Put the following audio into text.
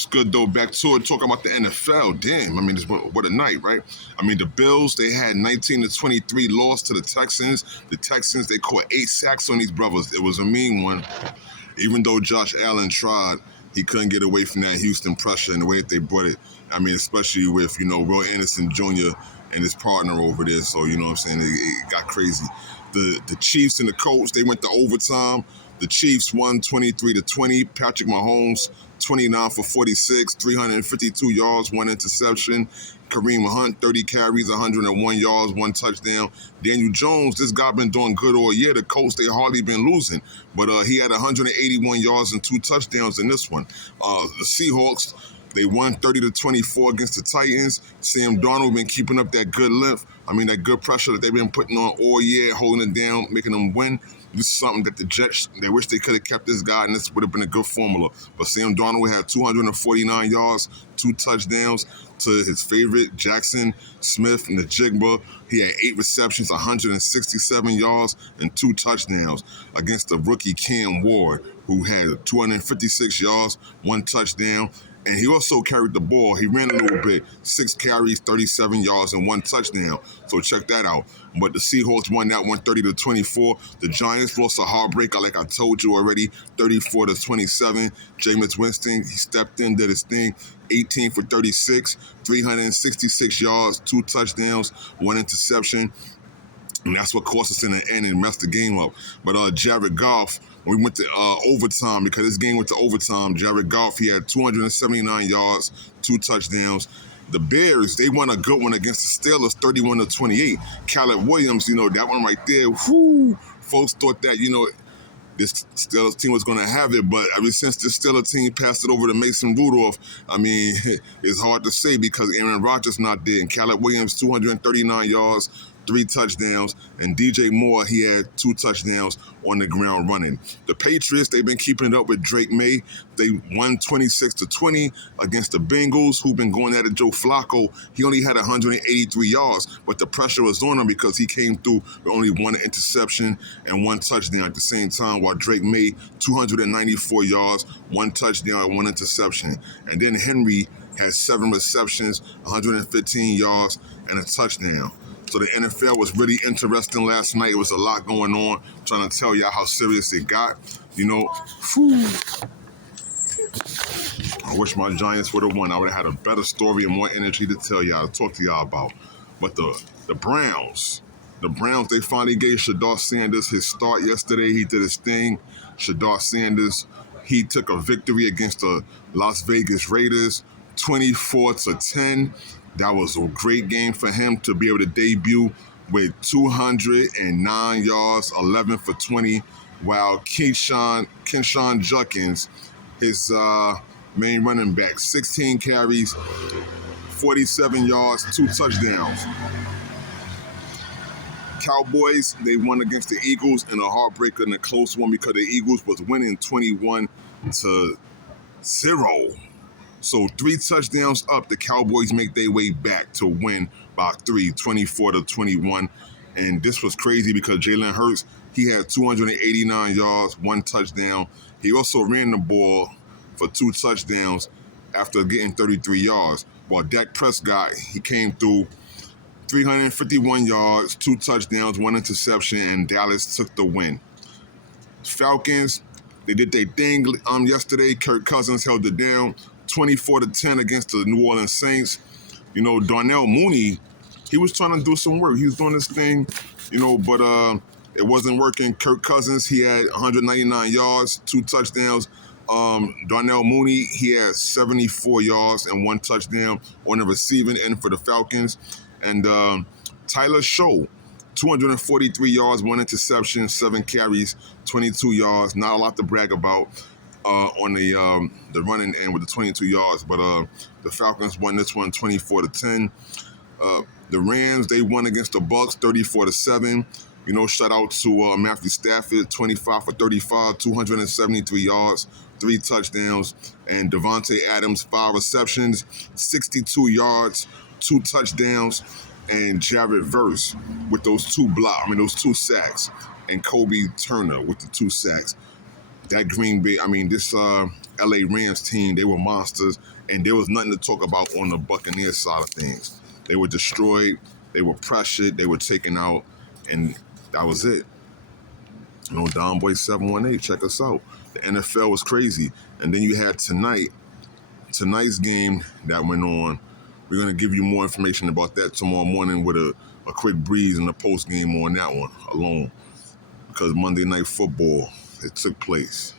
It's good though. Back to it, talking about the NFL. Damn, I mean, what a night, right? I mean, the Bills, they had 19-23 loss to the Texans. The Texans, they caught 8 sacks on these brothers. It was a mean one. Even though Josh Allen tried, he couldn't get away from that Houston pressure and the way that they brought it. I mean, especially with, Will Anderson Jr. and his partner over there. So, you know what I'm saying? It got crazy. The Chiefs and the Colts, they went to overtime. The Chiefs won 23-20. Patrick Mahomes, 29 for 46, 352 yards, 1 interception. Kareem Hunt, 30 carries, 101 yards, 1 touchdown. Daniel Jones, this guy been doing good all year. The Colts, they hardly been losing. But he had 181 yards and 2 touchdowns in this one. The Seahawks, they won 30-24 against the Titans. Sam Darnold been keeping up that good lift. I mean, that good pressure that they've been putting on all year, holding it down, making them win. This is something that the Jets, they wish they could have kept this guy, and this would have been a good formula. But Sam Darnold had 249 yards, 2 touchdowns to his favorite, Jackson Smith Njigba. He had 8 receptions, 167 yards, and 2 touchdowns against the rookie Cam Ward, who had 256 yards, 1 touchdown. And he also carried the ball. He ran a little bit, 6 carries, 37 yards, and 1 touchdown. So check that out. But the Seahawks won that one 30-24. The Giants lost a heartbreaker, like I told you already, 34-27. Jameis Winston, he stepped in, did his thing, 18 for 36, 366 yards, 2 touchdowns, 1 interception. And that's what cost us in the end and messed the game up. But Jared Goff, we went to overtime, because this game went to overtime. Jared Goff, he had 279 yards, 2 touchdowns. The Bears, they won a good one against the Steelers, 31-28. Caleb Williams, that one right there, whoo, folks thought that, this Steelers team was going to have it, but ever since the Steelers team passed it over to Mason Rudolph, I mean, it's hard to say because Aaron Rodgers not there. And Caleb Williams, 239 yards, 3 touchdowns, and DJ Moore, he had 2 touchdowns on the ground running. The Patriots, they've been keeping it up with Drake May. They won 26-20 against the Bengals, who've been going at it. Joe Flacco, he only had 183 yards, but the pressure was on him because he came through with only 1 interception and 1 touchdown at the same time, while Drake May, 294 yards, 1 touchdown and 1 interception. And then Henry had 7 receptions, 115 yards, and a touchdown. So the NFL was really interesting last night. It was a lot going on. I'm trying to tell y'all how serious it got. I wish my Giants would have won. I would have had a better story and more energy to tell y'all, to talk to y'all about. But the Browns, they finally gave Shedeur Sanders his start yesterday. He did his thing. Shedeur Sanders, he took a victory against the Las Vegas Raiders, 24-10. That was a great game for him to be able to debut with 209 yards, 11 for 20, while Kenshawn Judkins, his main running back, 16 carries, 47 yards, 2 touchdowns. Cowboys, they won against the Eagles in a heartbreaker and a close one because the Eagles was winning 21-0. So 3 touchdowns up, the Cowboys make their way back to win by 3, 24-21. And this was crazy because Jalen Hurts, he had 289 yards, 1 touchdown. He also ran the ball for 2 touchdowns after getting 33 yards. While Dak Prescott, he came through 351 yards, 2 touchdowns, 1 interception, and Dallas took the win. Falcons, they did their thing yesterday. Kirk Cousins held it down. 24-10 against the New Orleans Saints. Darnell Mooney, he was trying to do some work. He was doing this thing, but it wasn't working. Kirk Cousins, he had 199 yards, 2 touchdowns. Darnell Mooney, he had 74 yards and 1 touchdown on the receiving end for the Falcons. And Tyler Show, 243 yards, 1 interception, 7 carries, 22 yards. Not a lot to brag about on the running end with the 22 yards. But the Falcons won this one 24-10. The Rams, they won against the Bucks 34-7. Shout out to Matthew Stafford, 25 for 35, 273 yards, 3 touchdowns. And Devontae Adams, 5 receptions, 62 yards, 2 touchdowns. And Jared Verse with those 2 sacks. And Kobe Turner with the 2 sacks. That Green Bay, this LA Rams team, they were monsters, and there was nothing to talk about on the Buccaneers side of things. They were destroyed, they were pressured, they were taken out, and that was it. You know, Don Boy 718, check us out. The NFL was crazy. And then you had tonight's game that went on. We're going to give you more information about that tomorrow morning with a quick breeze in the post game on that one alone. Because Monday Night Football, it took place.